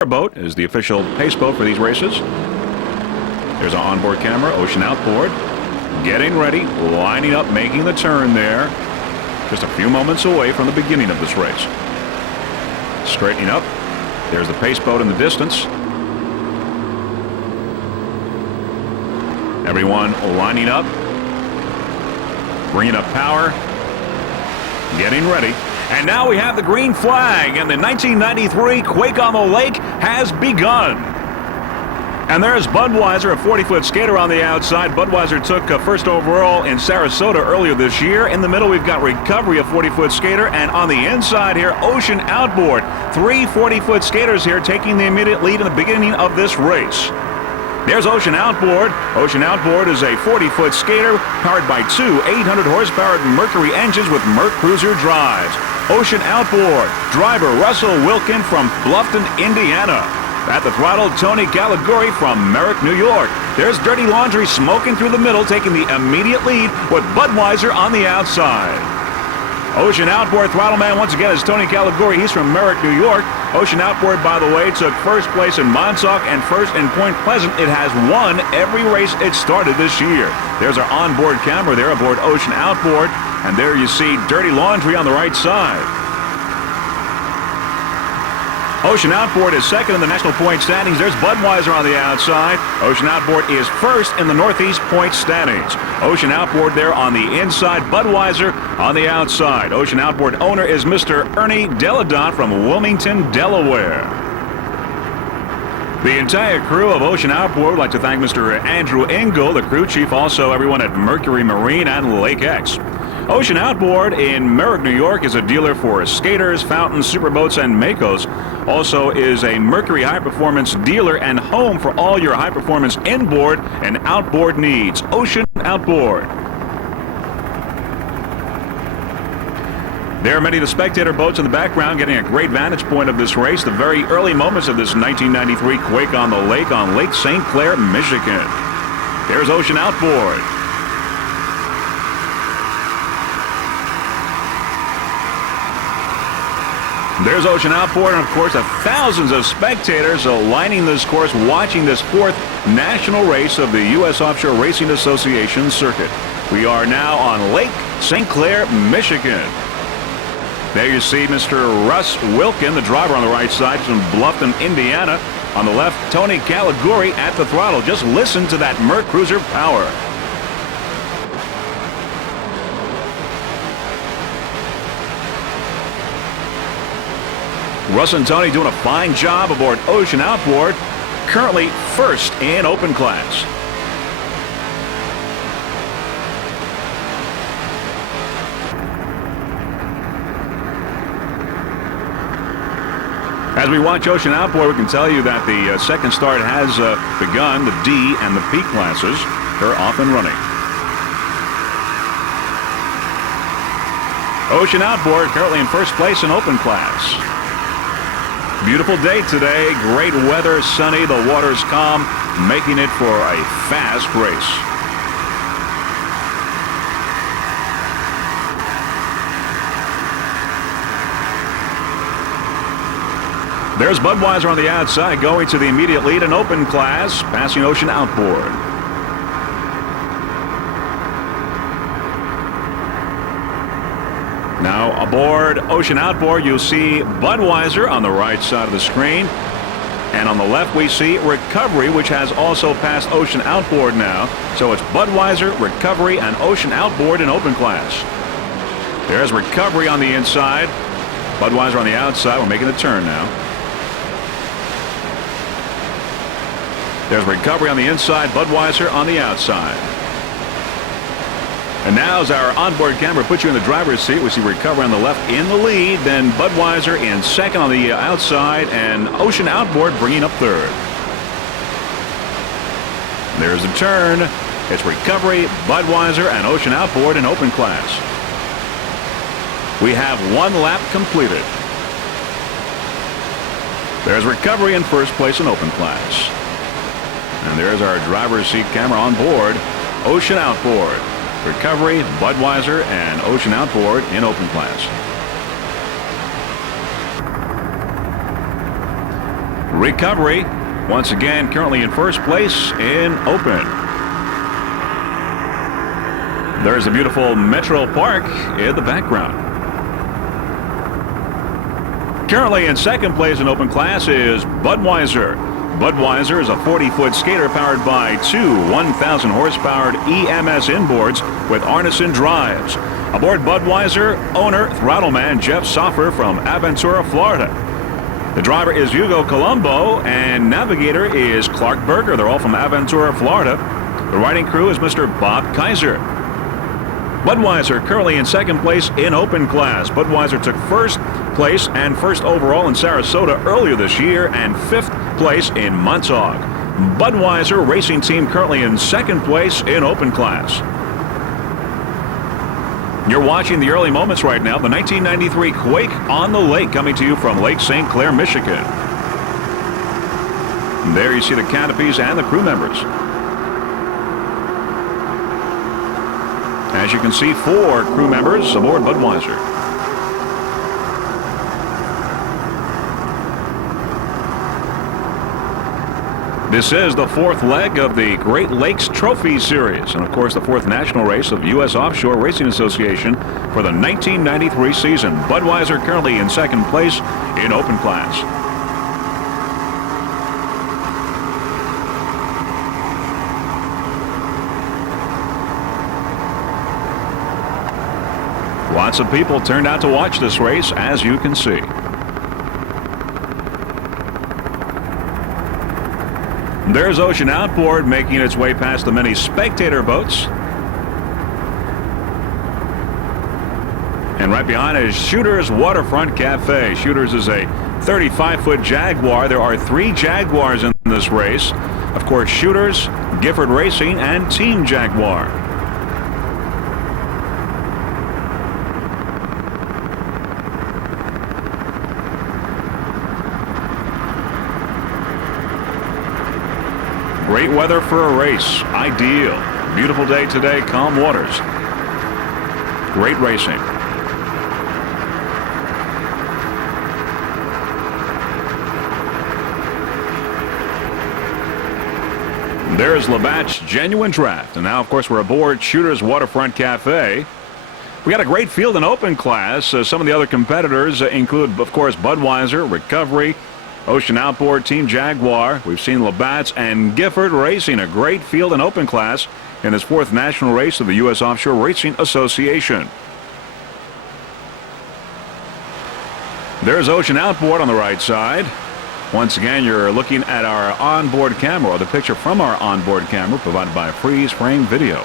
Powerboat is the official pace boat for these races. There's our onboard camera, Ocean Outboard, getting ready, lining up, making the turn there. Just a few moments away from the beginning of this race. Straightening up. There's the pace boat in the distance. Everyone lining up, bringing up power, getting ready. And now we have the green flag, and the 1993 Quake on the Lake has begun. And there's Budweiser, a 40-foot skater on the outside. Budweiser took first overall in Sarasota earlier this year. In the middle, we've got Recovery, a 40-foot skater. And on the inside here, Ocean Outboard. 3 40-foot skaters here taking the immediate lead in the beginning of this race. There's Ocean Outboard. Ocean Outboard is a 40-foot skater powered by 2 800-horsepower Mercury engines with Merc Cruiser drives. Ocean Outboard, driver Russell Wilkin from Bluffton, Indiana. At the throttle, Tony Caliguri from Merrick, New York. There's Dirty Laundry smoking through the middle, taking the immediate lead with Budweiser on the outside. Ocean Outboard throttle man once again is Tony Caliguri. He's from Merrick, New York. Ocean Outboard, by the way, took first place in Montauk and first in Point Pleasant. It has won every race it started this year. There's our onboard camera there aboard Ocean Outboard. And there you see Dirty Laundry on the right side. Ocean Outboard is second in the national point standings. There's Budweiser on the outside. Ocean Outboard is first in the Northeast point standings. Ocean Outboard there on the inside. Budweiser on the outside. Ocean Outboard owner is Mr. Ernie Deladon from Wilmington, Delaware. The entire crew of Ocean Outboard would like to thank Mr. Andrew Engel, the crew chief, also everyone at Mercury Marine and Lake X. Ocean Outboard in Merrick, New York is a dealer for skaters, fountains, superboats, and Makos. Also is a Mercury High Performance dealer and home for all your high performance inboard and outboard needs. Ocean Outboard. There are many of the spectator boats in the background getting a great vantage point of this race. The very early moments of this 1993 Quake on the Lake on Lake St. Clair, Michigan. There's Ocean Outboard. There's Ocean Outboard, and of course, thousands of spectators lining this course, watching this 4th national race of the U.S. Offshore Racing Association circuit. We are now on Lake St. Clair, Michigan. There you see Mr. Russ Wilkin, the driver on the right side from Bluffton, Indiana. On the left, Tony Caliguri at the throttle. Just listen to that Merc Cruiser power. Russ and Tony doing a fine job aboard Ocean Outboard, currently first in open class. As we watch Ocean Outboard, we can tell you that the second start has begun. The D and the P classes are off and running. Ocean Outboard currently in first place in open class. Beautiful day today, great weather, sunny, the water's calm, making it for a fast race. There's Budweiser on the outside, going to the immediate lead in open class, passing Ocean Outboard. Now aboard Ocean Outboard, you'll see Budweiser on the right side of the screen. And on the left, we see Recovery, which has also passed Ocean Outboard now. So it's Budweiser, Recovery, and Ocean Outboard in open class. There's Recovery on the inside. Budweiser on the outside. We're making the turn now. There's Recovery on the inside, Budweiser on the outside. And now as our onboard camera puts you in the driver's seat, we see Recovery on the left in the lead, then Budweiser in second on the outside, and Ocean Outboard bringing up third. There's the turn. It's Recovery, Budweiser, and Ocean Outboard in open class. We have 1 lap completed. There's Recovery in first place in open class. And there's our driver's seat camera on board, Ocean Outboard. Recovery, Budweiser, and Ocean Outboard in open class. Recovery, once again, currently in first place in open. There's a beautiful Metro Park in the background. Currently in second place in open class is Budweiser. Budweiser is a 40-foot skater powered by two 1,000 horsepower EMS inboards with Arneson drives. Aboard Budweiser, owner, throttleman Jeff Soffer from Aventura, Florida. The driver is Hugo Colombo, and navigator is Clark Berger. They're all from Aventura, Florida. The riding crew is Mr. Bob Kaiser. Budweiser currently in second place in open class. Budweiser took first place and first overall in Sarasota earlier this year and fifth place in Montauk. Budweiser Racing Team currently in second place in open class. You're watching the early moments right now. The 1993 Quake on the Lake coming to you from Lake St. Clair, Michigan. And there you see the canopies and the crew members. As you can see, 4 crew members aboard Budweiser. This is the 4th leg of the Great Lakes Trophy Series, and of course the 4th national race of U.S. Offshore Racing Association for the 1993 season. Budweiser currently in second place in open class. Lots of people turned out to watch this race, as you can see. There's Ocean Outboard making its way past the many spectator boats. And right behind is Shooter's Waterfront Cafe. Shooter's is a 35-foot Jaguar. There are 3 Jaguars in this race. Of course, Shooter's, Gifford Racing, and Team Jaguar. Great weather for a race. Ideal. Beautiful day today. Calm waters. Great racing. There's Labatt's Genuine Draft. And now, of course, we're aboard Shooter's Waterfront Cafe. We got a great field in open class. Some of the other competitors include, of course, Budweiser, Recovery, Ocean Outboard, Team Jaguar. We've seen Labatt's and Gifford Racing. A great field in open class in this 4th national race of the U.S. Offshore Racing Association. There's Ocean Outboard on the right side. Once again, you're looking at our onboard camera, or the picture from our onboard camera provided by Freeze Frame Video.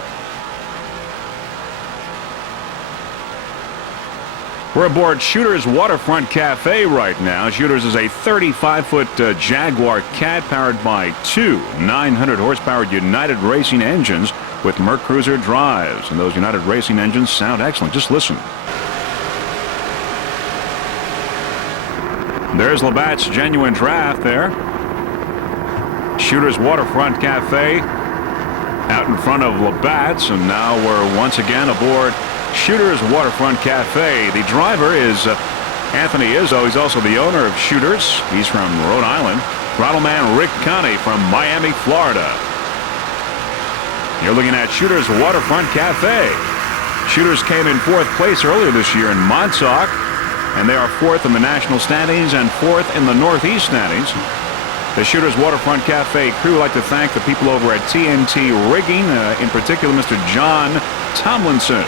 We're aboard Shooter's Waterfront Cafe right now. Shooter's is a 35-foot Jaguar Cat powered by 2 900-horsepower United Racing engines with Merc Cruiser drives. And those United Racing engines sound excellent. Just listen. There's Labatt's Genuine Draft there. Shooter's Waterfront Cafe out in front of Labatt's. And now we're once again aboard Shooter's Waterfront Cafe. The driver is Anthony Izzo. He's also the owner of Shooter's. He's from Rhode Island. Throttleman Rick Connie from Miami, Florida. You're looking at Shooter's Waterfront Cafe. Shooters came in 4th place earlier this year in Montauk, and they are 4th in the national standings and 4th in the Northeast standings. The Shooter's Waterfront Cafe crew would like to thank the people over at TNT Rigging, in particular Mr. John Tomlinson.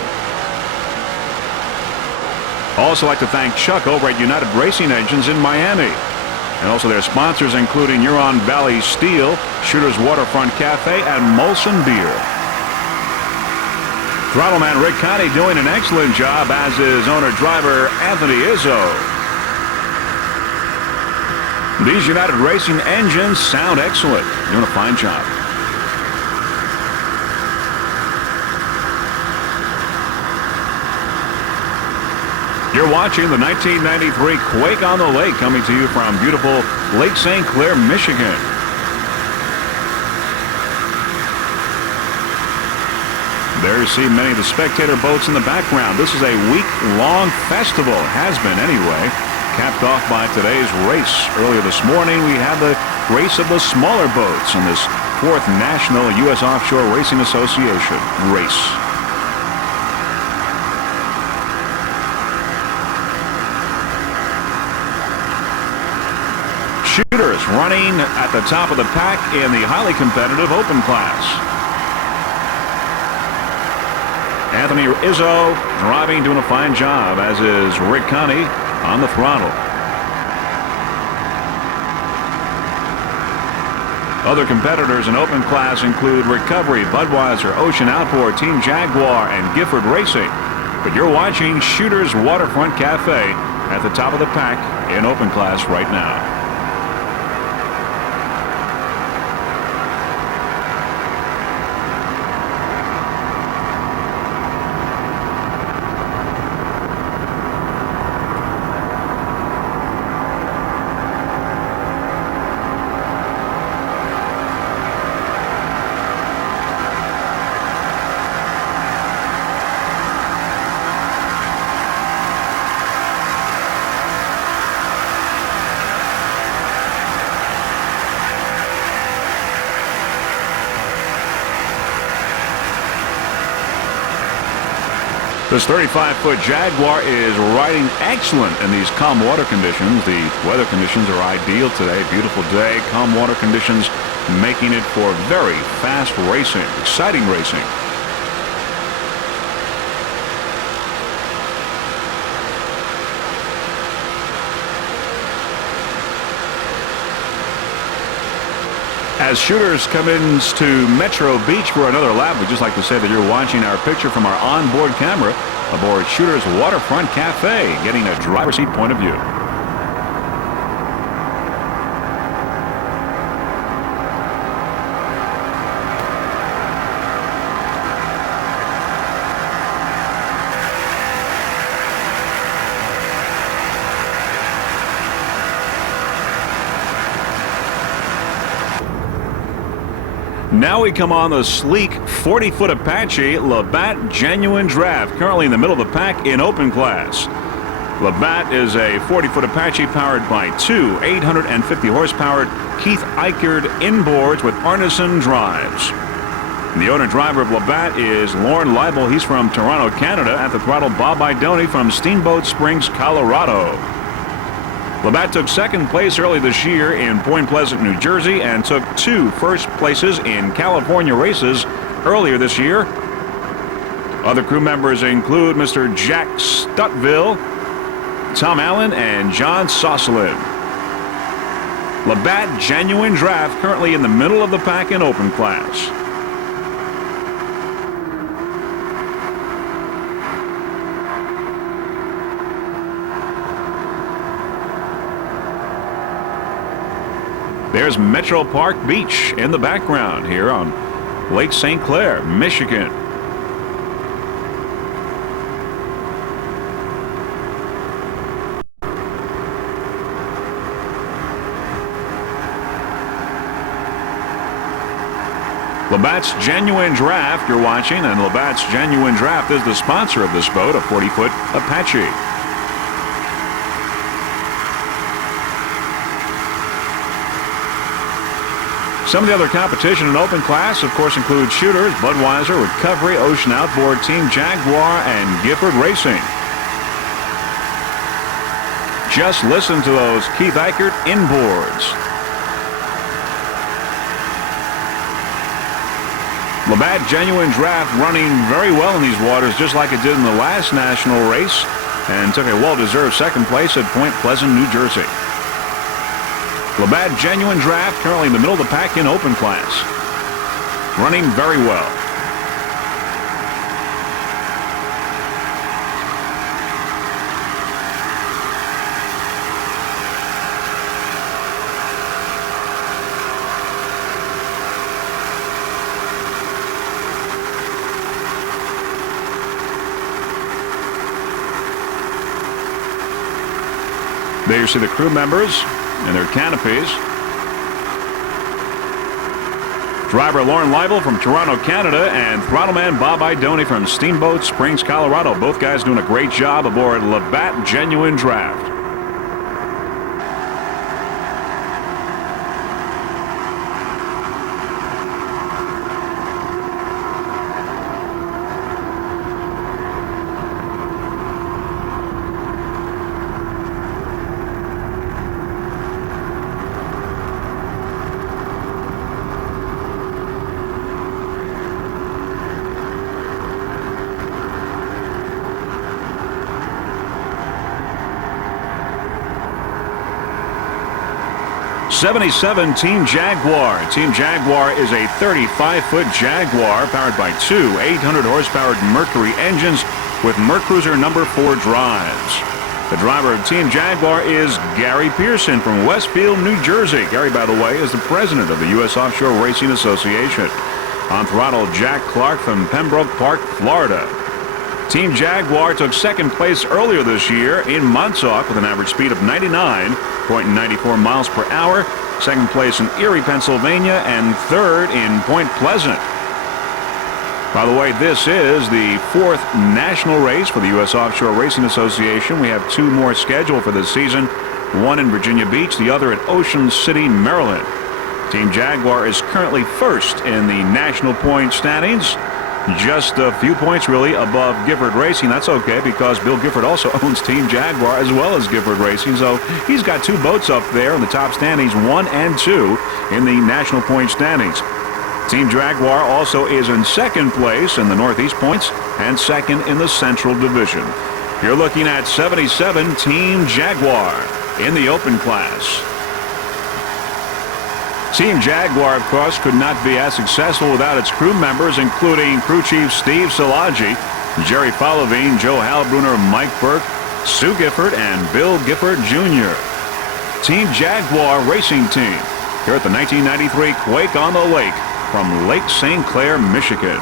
Also like to thank Chuck over at United Racing Engines in Miami. And also their sponsors including Huron Valley Steel, Shooter's Waterfront Cafe, and Molson Beer. Throttleman Rick Connie doing an excellent job, as is owner-driver Anthony Izzo. These United Racing engines sound excellent. Doing a fine job. You're watching the 1993 Quake on the Lake coming to you from beautiful Lake St. Clair, Michigan. There you see many of the spectator boats in the background. This is a week-long festival, has been anyway, capped off by today's race. Earlier this morning, we had the race of the smaller boats in this 4th National U.S. Offshore Racing Association race. Shooters running at the top of the pack in the highly competitive open class. Anthony Izzo driving, doing a fine job, as is Rick Connie on the throttle. Other competitors in open class include Recovery, Budweiser, Ocean Outboard, Team Jaguar, and Gifford Racing. But you're watching Shooters Waterfront Cafe at the top of the pack in open class right now. This 35-foot Jaguar is riding excellent in these calm water conditions. The weather conditions are ideal today. Beautiful day. Calm water conditions making it for very fast racing, exciting racing. As Shooters come into Metro Beach for another lap, we'd just like to say that you're watching our picture from our onboard camera aboard Shooters Waterfront Cafe, getting a driver's seat point of view. Now we come on the sleek 40-foot Apache Labatt Genuine Draft, currently in the middle of the pack in open class. Labatt is a 40-foot Apache powered by two 850-horsepower Keith Eichert inboards with Arneson drives. The owner-driver of Labatt is Lauren Leibel. He's from Toronto, Canada. At the throttle, Bob Idoni from Steamboat Springs, Colorado. Labatt took second place early this year in Point Pleasant, New Jersey, and took two first places in California races earlier this year. Other crew members include Mr. Jack Stuttville, Tom Allen, and John Sosselin. Labatt Genuine Draft currently in the middle of the pack in open class. There's Metro Park Beach in the background here on Lake St. Clair, Michigan. Labatt's Genuine Draft you're watching, and Labatt's Genuine Draft is the sponsor of this boat, a 40-foot Apache. Some of the other competition in open class, of course, include Shooters, Budweiser, Recovery, Ocean Outboard, Team Jaguar, and Gifford Racing. Just listen to those Keith Eichert inboards. Labatt Genuine Draft running very well in these waters, just like it did in the last national race, and took a well-deserved second place at Point Pleasant, New Jersey. Labatt Genuine Draft currently in the middle of the pack in open class. Running very well. There you see the crew members and their canopies. Driver Lauren Leibel from Toronto, Canada, and throttleman Bob Idoni from Steamboat Springs, Colorado. Both guys doing a great job aboard Labatt Genuine Draft. 77 Team Jaguar. Team Jaguar is a 35-foot Jaguar powered by two 800-horsepower Mercury engines with Mercruiser number 4 drives. The driver of Team Jaguar is Gary Pearson from Westfield, New Jersey. Gary, by the way, is the president of the U.S. Offshore Racing Association. On throttle, Jack Clark from Pembroke Park, Florida. Team Jaguar took second place earlier this year in Montauk with an average speed of 99.94 miles per hour. Second place in Erie, Pennsylvania, and third in Point Pleasant. By the way, this is the 4th national race for the U.S. Offshore Racing Association. We have 2 more scheduled for this season, one in Virginia Beach, the other at Ocean City, Maryland. Team Jaguar is currently first in the national point standings, just a few points really above Gifford Racing. That's okay because Bill Gifford also owns Team Jaguar as well as Gifford Racing, so he's got 2 boats up there in the top standings, 1 and 2 in the national point standings. Team Jaguar also is in second place in the Northeast points and second in the Central Division. You're looking at 77 Team Jaguar in the open class. Team Jaguar, of course, could not be as successful without its crew members, including crew chief Steve Szilagyi, Jerry Followine, Joe Halbruner, Mike Burke, Sue Gifford, and Bill Gifford Jr. Team Jaguar Racing Team here at the 1993 Quake on the Lake from Lake St. Clair, Michigan.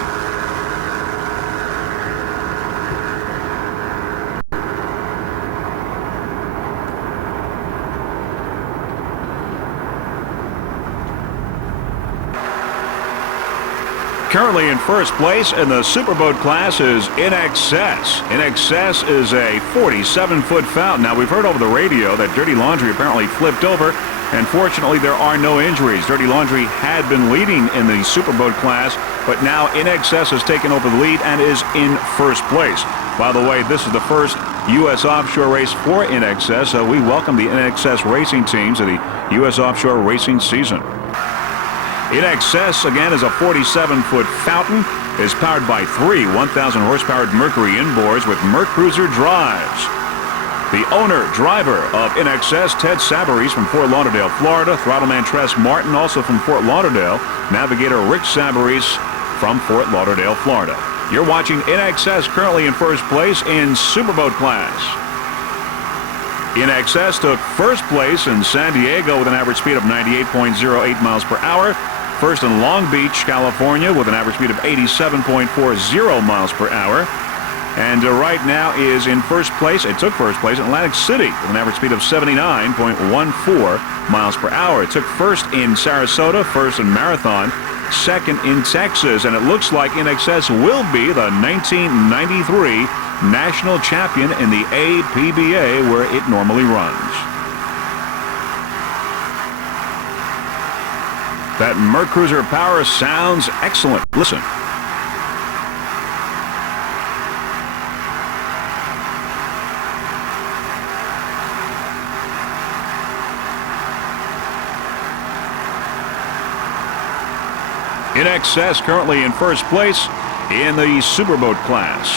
Currently in first place in the Superboat class is In Excess. In Excess is a 47-foot fountain. Now, we've heard over the radio that Dirty Laundry apparently flipped over, and fortunately there are no injuries. Dirty Laundry had been leading in the Superboat class, but now In Excess has taken over the lead and is in first place. By the way, this is the first U.S. offshore race for In Excess, so we welcome the In Excess racing teams to the U.S. offshore racing season. In Excess, again, is a 47-foot fountain. Is powered by 3 1,000-horsepower Mercury inboards with Mercruiser drives. The owner, driver of In Excess, Ted Savarese from Fort Lauderdale, Florida. Throttleman Tress Martin, also from Fort Lauderdale. Navigator Rick Savarese from Fort Lauderdale, Florida. You're watching In Excess, currently in first place in Superboat class. In Excess took first place in San Diego with an average speed of 98.08 miles per hour. First in Long Beach, California with an average speed of 87.40 miles per hour. And right now is in first place. It took first place in Atlantic City with an average speed of 79.14 miles per hour. It took first in Sarasota, first in Marathon, second in Texas. And it looks like In Excess will be the 1993 national champion in the APBA where it normally runs. That Mercruiser power sounds excellent. Listen. In Excess currently in first place in the Superboat class.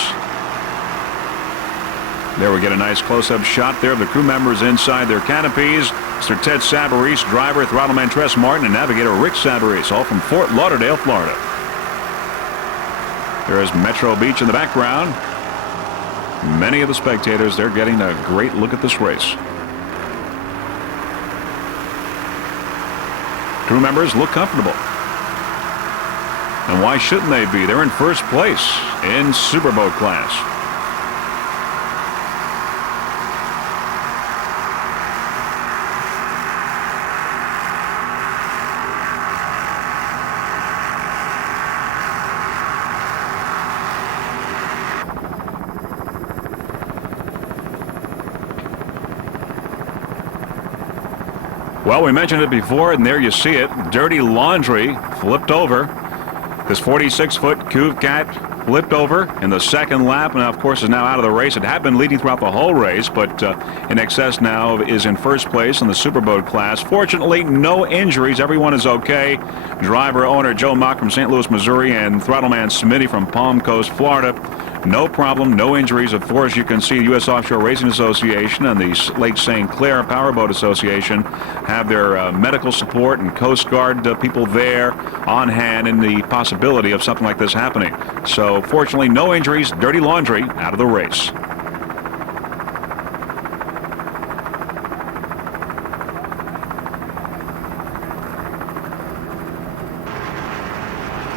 There we get a nice close-up shot there of the crew members inside their canopies. Mr. Ted Savarese, driver, Throttleman Tress Martin, and navigator Rick Savarese, all from Fort Lauderdale, Florida. There is Metro Beach in the background. Many of the spectators, they're getting a great look at this race. Crew members look comfortable. And why shouldn't they be? They're in first place in Superboat class. Well, we mentioned it before, and there you see it. Dirty Laundry flipped over. This 46-foot Coupe Cat flipped over in the second lap, and of course is now out of the race. It had been leading throughout the whole race, but In Excess now is in first place in the Superboat class. Fortunately, no injuries. Everyone is okay. Driver owner Joe Mock from St. Louis, Missouri, and Throttleman Smitty from Palm Coast, Florida. No problem, no injuries. Of course, you can see the U.S. Offshore Racing Association and the Lake St. Clair Powerboat Association have their medical support and Coast Guard people there on hand in the possibility of something like this happening. So, fortunately, no injuries. Dirty laundry out of the race.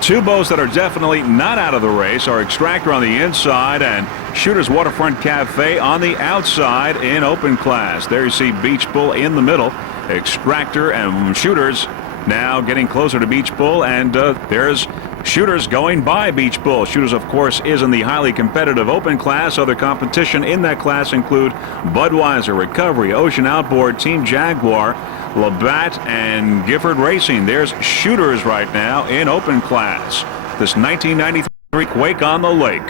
Two boats that are definitely not out of the race are Extractor on the inside and Shooter's Waterfront Cafe on the outside in open class. There you see Beach Bull in the middle. Extractor and Shooters now getting closer to Beach Bull, and there's Shooters going by Beach Bull. Shooters, of course, is in the highly competitive open class. Other competition in that class include Budweiser, Recovery, Ocean Outboard, Team Jaguar, Labatt, and Gifford Racing. There's Shooters right now in open class. This 1993 Quake on the lake.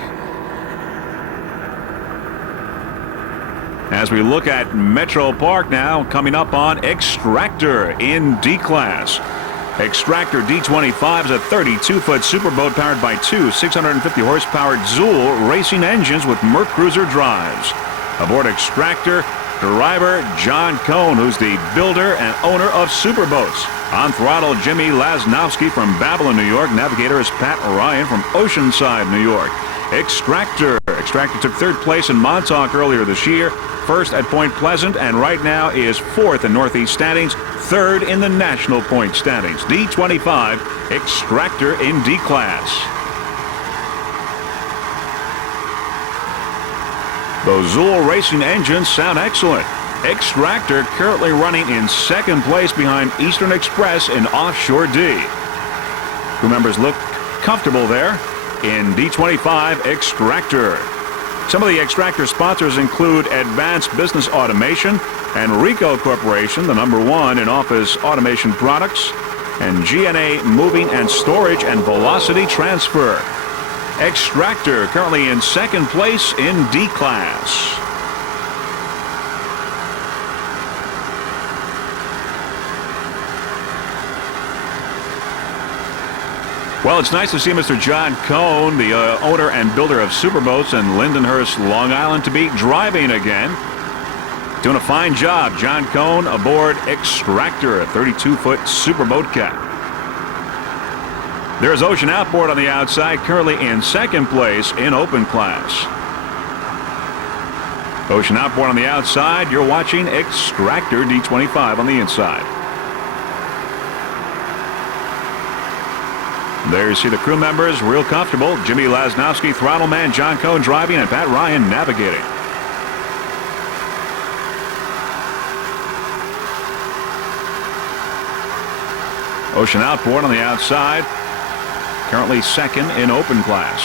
As we look at Metro Park now, coming up on Extractor in D class. Extractor D25 is a 32-foot superboat powered by two 650-horsepower Zool racing engines with Merc Cruiser drives. Aboard Extractor, driver John Cohn, who's the builder and owner of Superboats. On throttle, Jimmy Lasnowski from Babylon, New York. Navigator is Pat Ryan from Oceanside, New York. Extractor took third place in Montauk earlier this year, first at Point Pleasant, and right now is fourth in Northeast standings, third in the national point standings. D25 Extractor in D class. Those Zool racing engines sound excellent. Extractor currently running in second place behind Eastern Express in Offshore D. Crew members look comfortable there in D25 Extractor. Some of the Extractor sponsors include Advanced Business Automation and Ricoh Corporation, the #1 in office automation products, and GNA Moving and Storage and Velocity Transfer. Extractor currently in second place in D class. Well, it's nice to see Mr. John Cohn, the owner and builder of Superboats in Lindenhurst, Long Island, to be driving again. Doing a fine job. John Cohn aboard Extractor, a 32-foot superboat cat. There's Ocean Outboard on the outside, currently in second place in open class. Ocean Outboard on the outside. You're watching Extractor D25 on the inside. There you see the crew members, real comfortable. Jimmy Lasnowski, throttle man, John Cohn driving, and Pat Ryan navigating. Ocean Outboard on the outside, currently second in open class.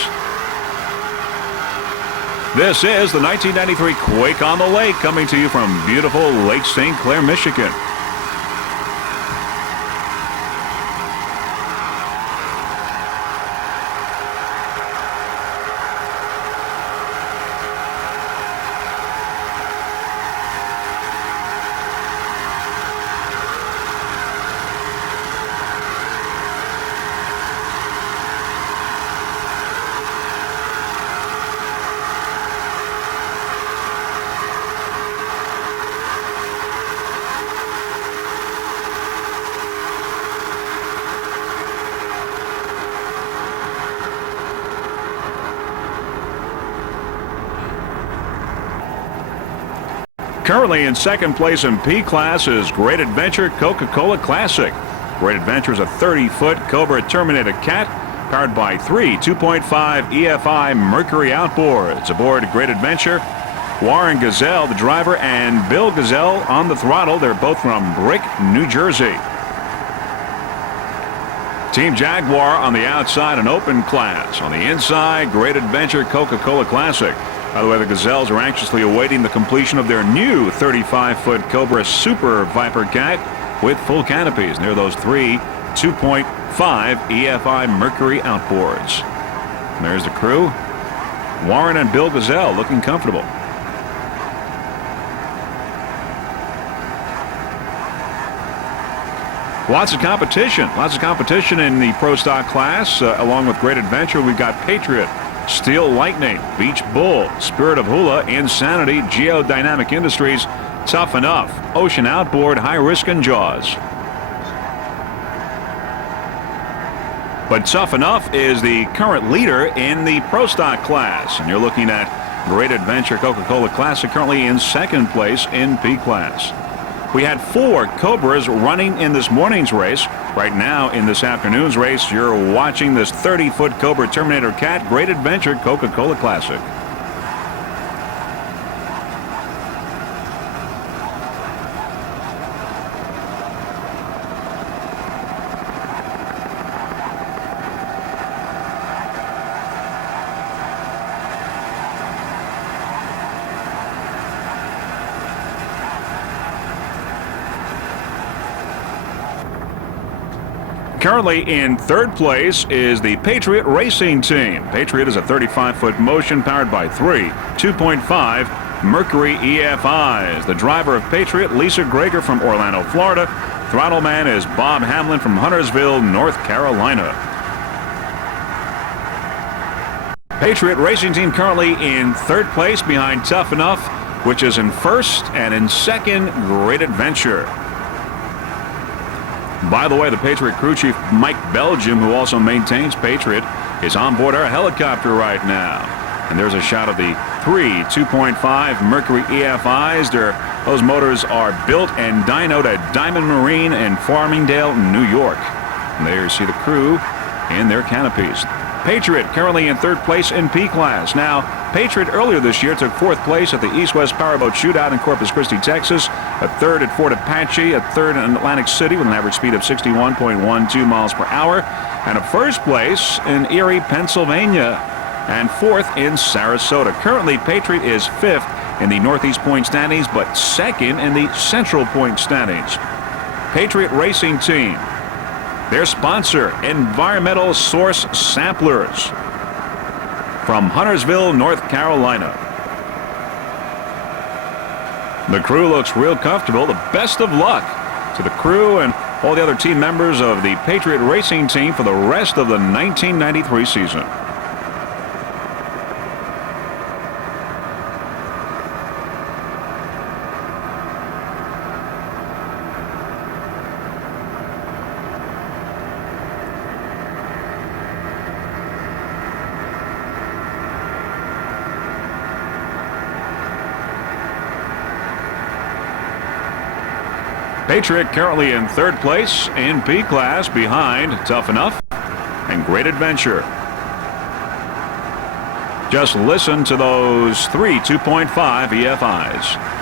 This is the 1993 Quake on the Lake, coming to you from beautiful Lake St. Clair, Michigan. Currently in second place in P class is Great Adventure Coca-Cola Classic. Great Adventure is a 30-foot Cobra Terminator cat powered by three 2.5 EFI Mercury outboards. Aboard Great Adventure, Warren Gazelle, the driver, and Bill Gazelle on the throttle. They're both from Brick, New Jersey. Team Jaguar on the outside, an open class. On the inside, Great Adventure Coca-Cola Classic. By the way, the Gazelles are anxiously awaiting the completion of their new 35-foot Cobra Super Viper cat with full canopies. And they're those three 2.5 EFI Mercury outboards. And there's the crew. Warren and Bill Gazelle looking comfortable. Lots of competition in the Pro Stock class. Along with Great Adventure, we've got Patriot Steel Lightning, Beach Bull, Spirit of Hula, Insanity, Geodynamic Industries, Tough Enough, Ocean Outboard, High Risk, and Jaws. But Tough Enough is the current leader in the Pro Stock class. And you're looking at Great Adventure Coca-Cola Classic currently in second place in P class. We had 4 Cobras running in this morning's race. Right now in this afternoon's race, you're watching this 30-foot Cobra Terminator Cat Great Adventure Coca-Cola Classic. Currently in third place is the Patriot Racing Team. Patriot is a 35-foot motion powered by 3 2.5 Mercury EFIs. The driver of Patriot, Lisa Greger from Orlando, Florida. Throttle man is Bob Hamlin from Huntersville, North Carolina. Patriot Racing Team currently in third place behind Tough Enough, which is in first, and in second, Great Adventure. By the way, the Patriot crew chief, Mike Belgium, who also maintains Patriot, is on board our helicopter right now. And there's a shot of the 3 2.5 Mercury EFIs. Those motors are built and dynoed at Diamond Marine in Farmingdale, New York. And there you see the crew in their canopies. Patriot currently in third place in P class. Now, Patriot earlier this year took fourth place at the East-West Powerboat Shootout in Corpus Christi, Texas, a third at Fort Apache, a third in Atlantic City with an average speed of 61.12 miles per hour, and a first place in Erie, Pennsylvania, and fourth in Sarasota. Currently, Patriot is fifth in the Northeast Point standings, but second in the Central Point standings. Patriot Racing Team. Their sponsor, Environmental Source Samplers from Huntersville, North Carolina. The crew looks real comfortable. The best of luck to the crew and all the other team members of the Patriot Racing Team for the rest of the 1993 season. Patriot currently in third place in P class behind Tough Enough and Great Adventure. Just listen to those 3 2.5 EFIs.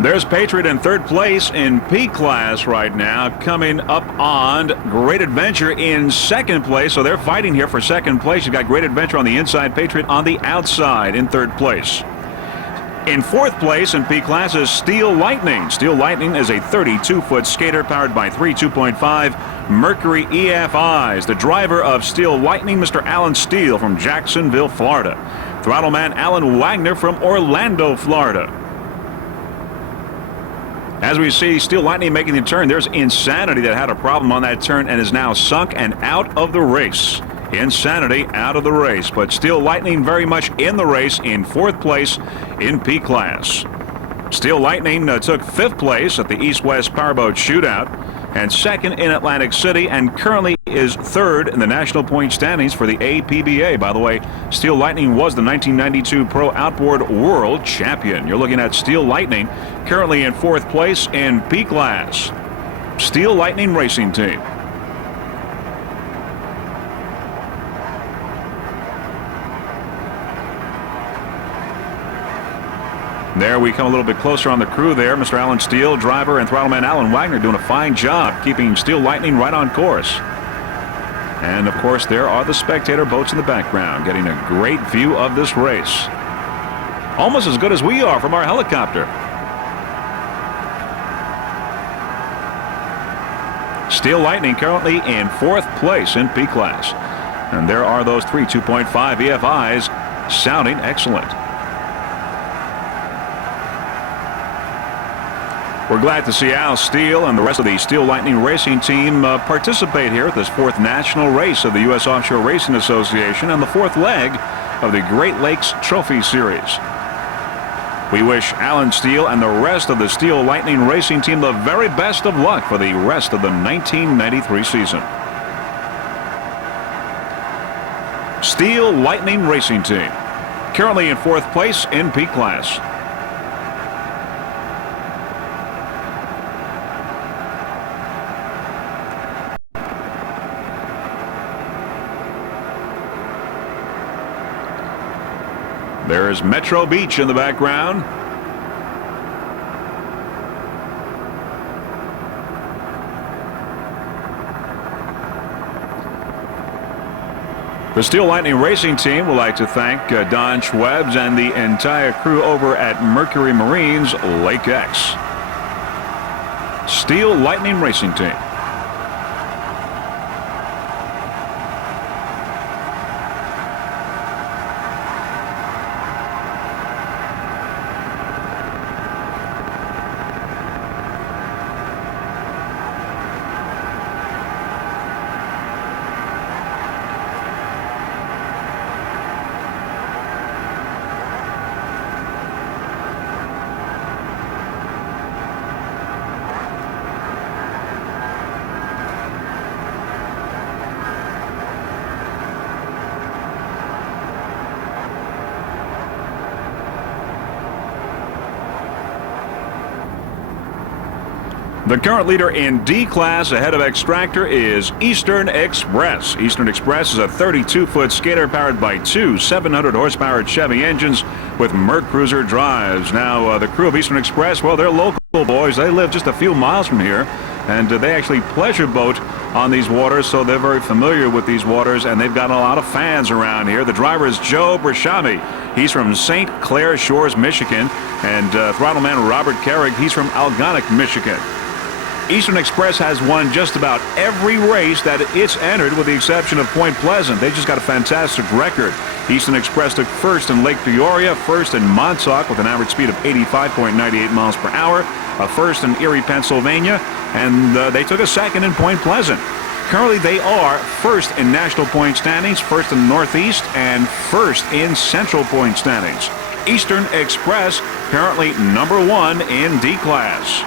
There's Patriot in third place in P class right now, coming up on Great Adventure in second place. So they're fighting here for second place. You've got Great Adventure on the inside, Patriot on the outside in third place. In fourth place in P class is Steel Lightning. Steel Lightning is a 32-foot skater powered by 3 2.5 Mercury EFIs. The driver of Steel Lightning, Mr. Alan Steele from Jacksonville, Florida. Throttle man Alan Wagner from Orlando, Florida. As we see Steel Lightning making the turn, there's Insanity that had a problem on that turn and is now sunk and out of the race. Insanity out of the race, but Steel Lightning very much in the race in fourth place in P class. Steel Lightning took fifth place at the East-West Powerboat Shootout and second in Atlantic City, and currently is third in the national point standings for the APBA. By the way, Steel Lightning was the 1992 Pro Outboard World Champion. You're looking at Steel Lightning currently in fourth place in P class. Steel Lightning Racing Team. There we come a little bit closer on the crew there. Mr. Alan Steele, driver, and throttleman Alan Wagner doing a fine job keeping Steel Lightning right on course. And, of course, there are the spectator boats in the background getting a great view of this race. Almost as good as we are from our helicopter. Steel Lightning currently in 4th place in P class. And there are those three 2.5 EFIs sounding excellent. We're glad to see Al Steele and the rest of the Steel Lightning Racing team participate here at this 4th national race of the U.S. Offshore Racing Association and the 4th leg of the Great Lakes Trophy Series. We wish Alan Steele and the rest of the Steel Lightning Racing team the very best of luck for the rest of the 1993 season. Steel Lightning Racing team, currently in 4th place in P class. There's Metro Beach in the background. The Steel Lightning Racing team would like to thank Don Schwebs and the entire crew over at Mercury Marine's Lake X. Steel Lightning Racing team. The current leader in D class ahead of Extractor is Eastern Express. Eastern Express is a 32-foot skater powered by two 700-horsepower Chevy engines with Merc Cruiser drives. Now, the crew of Eastern Express, well, they're local boys. They live just a few miles from here, and they actually pleasure boat on these waters, so they're very familiar with these waters, and they've got a lot of fans around here. The driver is Joe Brashami. He's from St. Clair Shores, Michigan, and throttleman Robert Carrick, he's from Algonac, Michigan. Eastern Express has won just about every race that it's entered with the exception of Point Pleasant. They just got a fantastic record. Eastern Express took first in Lake Peoria, first in Montauk with an average speed of 85.98 miles per hour, a first in Erie, Pennsylvania, and they took a second in Point Pleasant. Currently, they are first in national point standings, first in the Northeast, and first in central point standings. Eastern Express currently #1 in D class.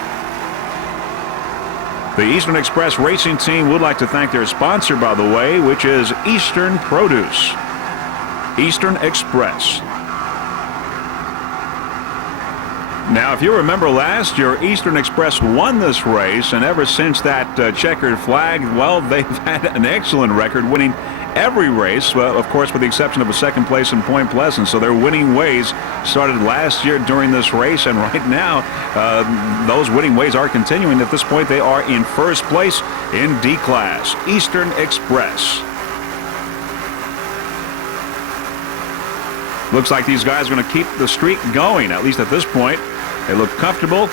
The Eastern Express Racing team would like to thank their sponsor, by the way, which is Eastern Produce. Eastern Express. Now, if you remember last year, Eastern Express won this race, and ever since that checkered flag, well, they've had an excellent record, winning every race, well, of course, with the exception of a second place in Point Pleasant. So their winning ways started last year during this race, and right now, those winning ways are continuing. At this point, they are in first place in D class. Eastern Express. Looks like these guys are going to keep the streak going, at least at this point. They look comfortable.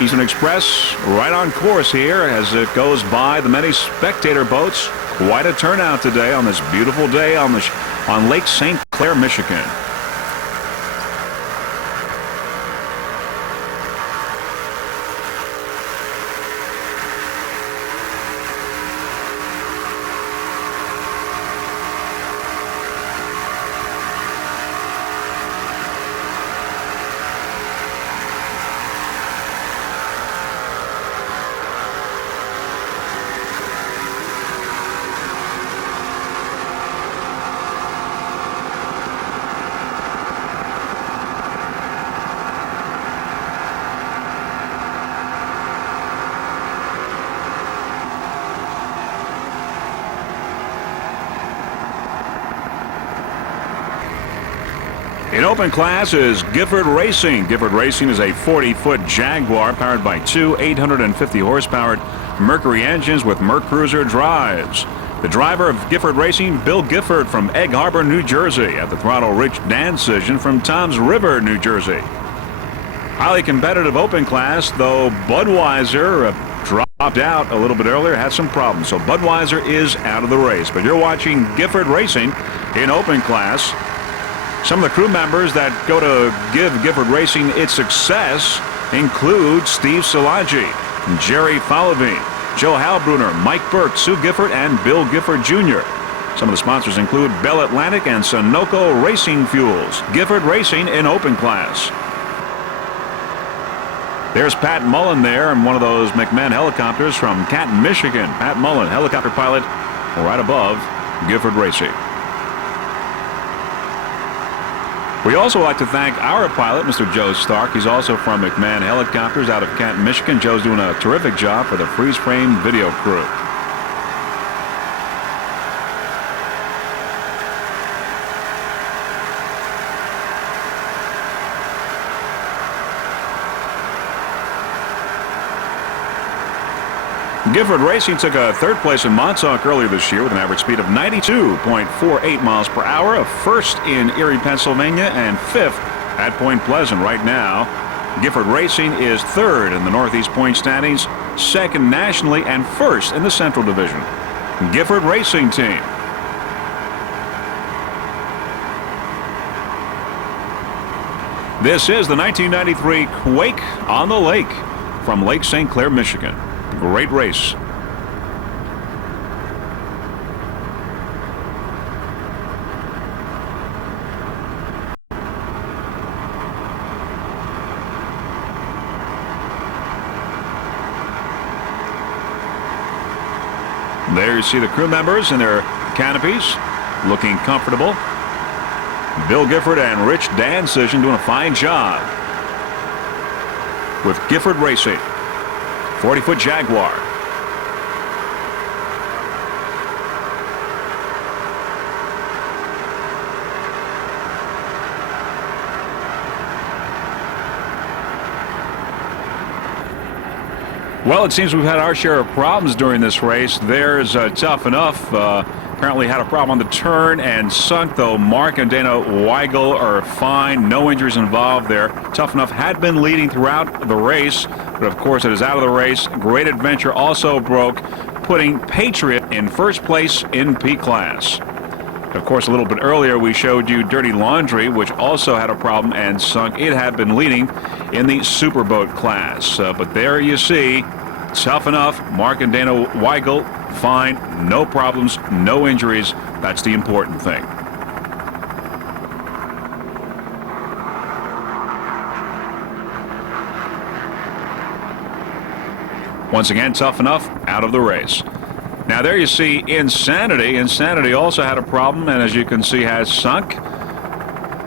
Eastern Express right on course here as it goes by the many spectator boats. Quite a turnout today on this beautiful day on Lake St. Clair, Michigan. In open class is Gifford Racing. Gifford Racing is a 40-foot Jaguar powered by two 850-horsepower Mercury engines with Mercruiser drives. The driver of Gifford Racing, Bill Gifford from Egg Harbor, New Jersey. At the throttle, Rich Dancision from Toms River, New Jersey. Highly competitive open class, though Budweiser dropped out a little bit earlier, had some problems. So Budweiser is out of the race. But you're watching Gifford Racing in open class. Some of the crew members that go to give Gifford Racing its success include Steve Szilagyi, Jerry Falvey, Joe Halbrunner, Mike Burke, Sue Gifford, and Bill Gifford Jr. Some of the sponsors include Bell Atlantic and Sunoco Racing Fuels. Gifford Racing in open class. There's Pat Mullen there in one of those McMahon helicopters from Canton, Michigan. Pat Mullen, helicopter pilot, right above Gifford Racing. We also like to thank our pilot, Mr. Joe Stark. He's also from McMahon Helicopters out of Canton, Michigan. Joe's doing a terrific job for the freeze frame video crew. Gifford Racing took a third place in Montauk earlier this year with an average speed of 92.48 miles per hour, a first in Erie, Pennsylvania, and fifth at Point Pleasant. Right now, Gifford Racing is third in the Northeast point standings, second nationally, and first in the Central Division. Gifford Racing team. This is the 1993 Quake on the Lake from Lake St. Clair, Michigan. Great race. There you see the crew members in their canopies, looking comfortable. Bill Gifford and Rich Dancision doing a fine job with Gifford Racing. 40-foot Jaguar. Well, it seems we've had our share of problems during this race. There's Tough Enough. Apparently had a problem on the turn and sunk, though. Mark and Dana Weigel are fine. No injuries involved there. Tough Enough had been leading throughout the race, but of course it is out of the race. Great Adventure also broke, putting Patriot in first place in P class. Of course, a little bit earlier we showed you Dirty Laundry, which also had a problem and sunk. It had been leading in the Superboat class. But there you see, Tough Enough, Mark and Dana Weigel, fine, no problems, no injuries. That's the important thing. Once again, Tough Enough out of the race. Now there you see Insanity. Insanity also had a problem, and as you can see has sunk.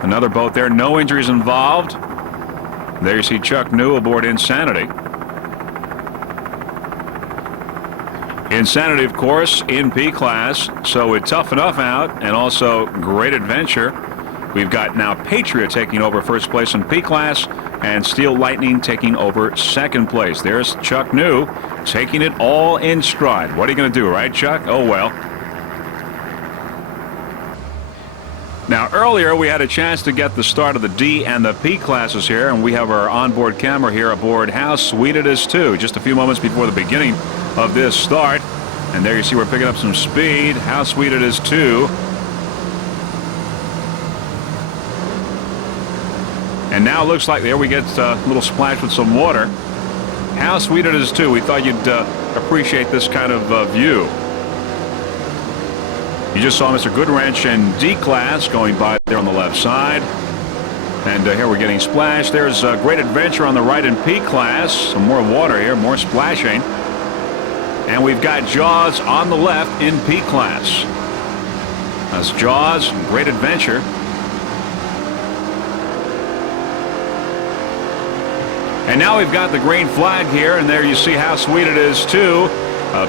Another boat there, no injuries involved. There you see Chuck New aboard Insanity. Insanity, of course, in P class, so with Tough Enough out and also Great Adventure, we've got now Patriot taking over first place in P class and Steel Lightning taking over second place. There's Chuck New taking it all in stride. What are you going to do, right, Chuck? Oh, well. Now, earlier we had a chance to get the start of the D and the P classes here, and we have our onboard camera here aboard. How sweet it is, too. Just a few moments before the beginning of this start, and there you see we're picking up some speed. How sweet it is, too. And now it looks like there we get a little splash with some water. How sweet it is, too. We thought you'd appreciate this kind of view. You just saw Mr. Goodwrench in D class going by there on the left side. And here we're getting splashed. There's Great Adventure on the right in P class. Some more water here, more splashing. And we've got Jaws on the left in P class. That's Jaws, Great Adventure. And now we've got the green flag here, and there you see how sweet it is, too.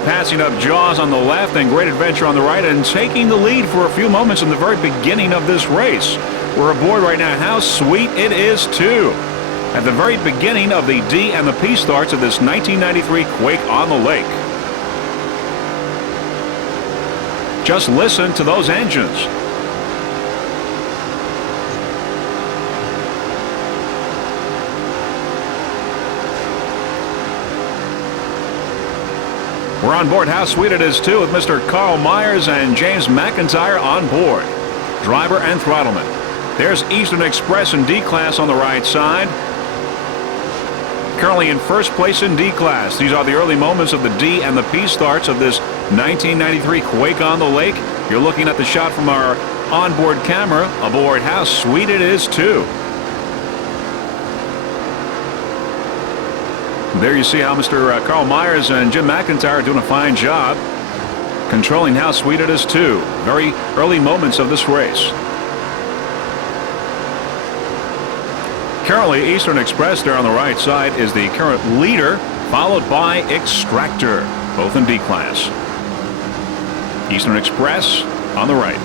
Passing up Jaws on the left and Great Adventure on the right, and taking the lead for a few moments in the very beginning of this race. We're aboard right now. How sweet it is, too. At the very beginning of the D and the P starts of this 1993 Quake on the Lake. Just listen to those engines. We're on board How Sweet It Is, too, with Mr. Carl Myers and James McIntyre on board. Driver and throttleman. There's Eastern Express in D class on the right side. Currently in first place in D class. These are the early moments of the D and the P starts of this 1993 Quake on the Lake. You're looking at the shot from our onboard camera aboard How Sweet It Is, too. There you see how Mr. Carl Myers and Jim McIntyre are doing a fine job controlling How Sweet It Is, too. Very early moments of this race. Currently, Eastern Express there on the right side is the current leader, followed by Extractor, both in D class. Eastern Express on the right.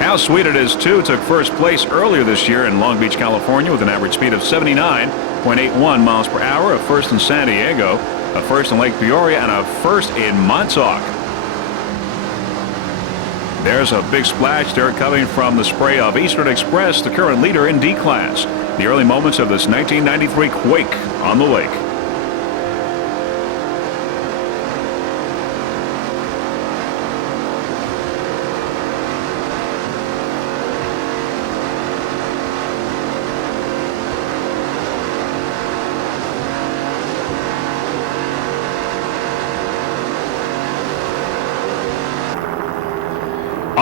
How Sweet It Is, too, took first place earlier this year in Long Beach, California, with an average speed of 79.81 miles per hour, a first in San Diego, a first in Lake Peoria, and a first in Montauk. There's a big splash there coming from the spray of Eastern Express, the current leader in D class. The early moments of this 1993 Quake on the Lake.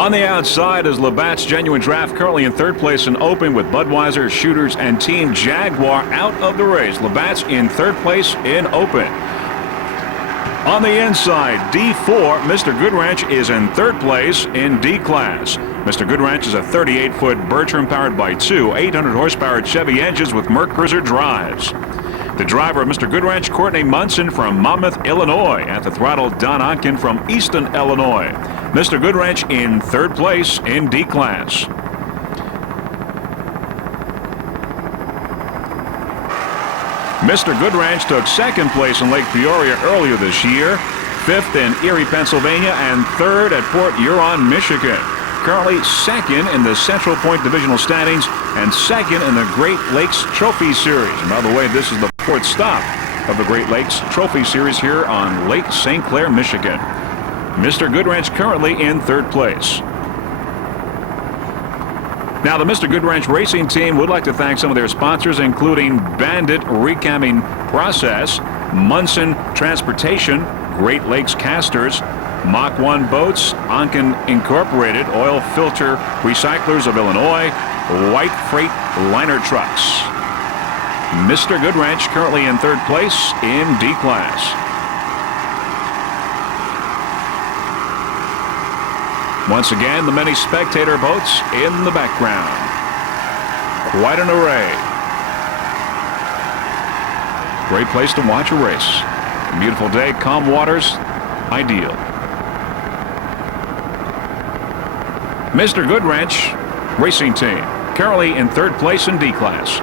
On the outside is Labatt's Genuine Draft, currently in third place in open, with Budweiser, Shooters, and Team Jaguar out of the race. Labatt's in third place in open. On the inside, D4, Mr. Goodwrench is in third place in D class. Mr. Goodwrench is a 38-foot Bertram powered by two 800-horsepower Chevy engines with Merc-Cruiser drives. The driver of Mr. Goodwrench, Courtney Munson from Monmouth, Illinois. At the throttle, Don Onken from Easton, Illinois. Mr. Goodwrench in third place in D class. Mr. Goodwrench took second place in Lake Peoria earlier this year, fifth in Erie, Pennsylvania, and third at Port Huron, Michigan. Currently second in the Central Point Divisional standings and second in the Great Lakes Trophy Series. And by the way, this is the fourth stop of the Great Lakes Trophy Series here on Lake St. Clair, Michigan. Mr. Goodwrench currently in third place. Now, the Mr. Goodwrench Racing team would like to thank some of their sponsors, including Bandit Recamming Process, Munson Transportation, Great Lakes Casters, Mach 1 Boats, Onken Incorporated, Oil Filter Recyclers of Illinois, White Freight Liner Trucks. Mr. Goodwrench currently in third place in D class. Once again, the many spectator boats in the background. Quite an array. Great place to watch a race. A beautiful day, calm waters, ideal. Mr. Goodwrench Racing Team, currently in third place in D class.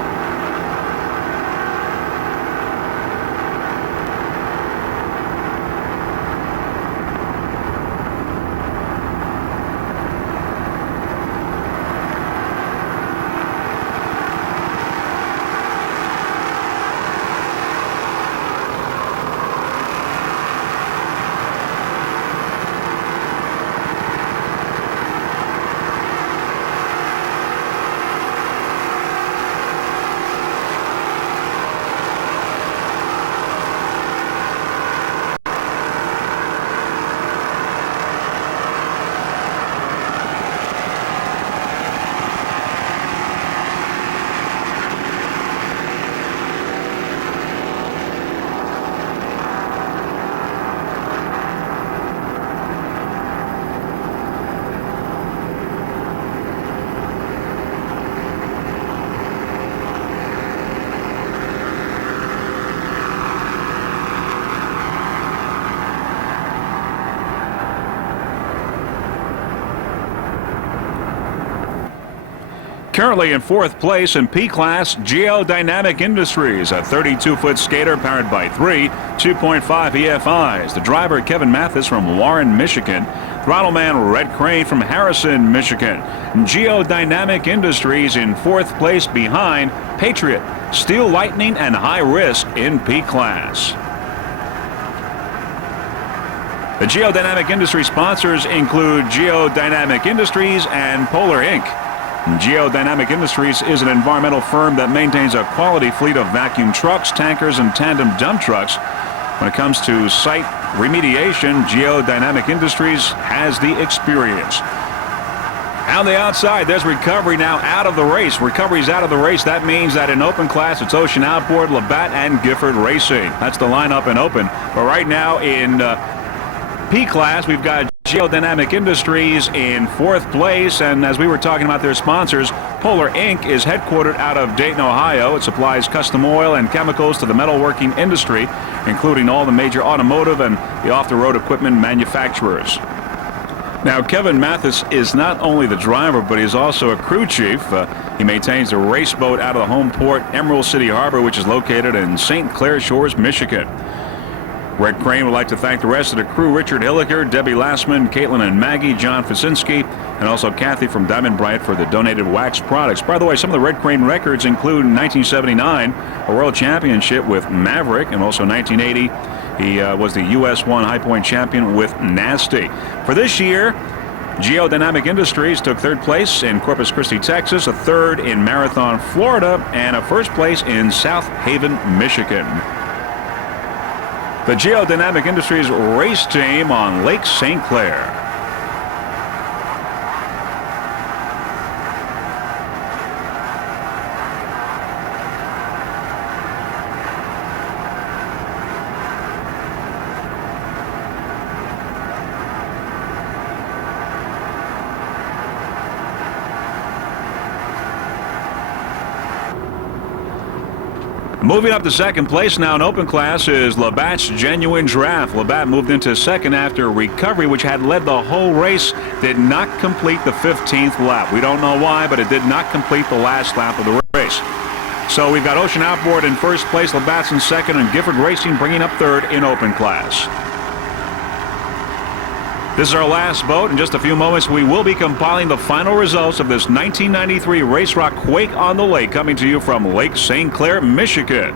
Currently in fourth place in P-Class, Geodynamic Industries, a 32-foot skater powered by 2.5 EFIs. The driver, Kevin Mathis from Warren, Michigan. Throttle man, Red Crane from Harrison, Michigan. Geodynamic Industries in fourth place behind Patriot, Steel Lightning, and High Risk in P-Class. The Geodynamic Industry sponsors include Geodynamic Industries and Polar Inc. Geodynamic Industries is an environmental firm that maintains a quality fleet of vacuum trucks, tankers, and tandem dump trucks. When it comes to site remediation, Geodynamic Industries has the experience. On the outside, there's Recovery now out of the race. Recovery's out of the race. That means that in open class, it's Ocean Outboard, Labatt, and Gifford Racing. That's the lineup in open. But right now in P-Class, we've got Geodynamic Industries in fourth place, and as we were talking about their sponsors, Polar Inc. is headquartered out of Dayton, Ohio. It supplies custom oil and chemicals to the metalworking industry, including all the major automotive and the off-the-road equipment manufacturers. Now, Kevin Mathis is not only the driver, but he's also a crew chief. He maintains a race boat out of the home port, Emerald City Harbor, which is located in St. Clair Shores, Michigan. Red Crane would like to thank the rest of the crew, Richard Hilliker, Debbie Lassman, Caitlin and Maggie, John Fasinski, and also Kathy from Diamond Bright for the donated wax products. By the way, some of the Red Crane records include 1979, a world championship with Maverick, and also 1980, he was the US 1 High Point champion with Nasty. For this year, Geodynamic Industries took third place in Corpus Christi, Texas, a third in Marathon, Florida, and a first place in South Haven, Michigan. The Geodynamic Industries race team on Lake St. Clair. Moving up to second place now in open class is Labatt's Genuine Giraffe. Labatt moved into second after Recovery, which had led the whole race, did not complete the 15th lap. We don't know why, but it did not complete the last lap of the race. So we've got Ocean Outboard in first place, Labatt's in second, and Gifford Racing bringing up third in open class. This is our last boat. In just a few moments, we will be compiling the final results of this 1993 Race Rock Quake on the Lake, coming to you from Lake St. Clair, Michigan.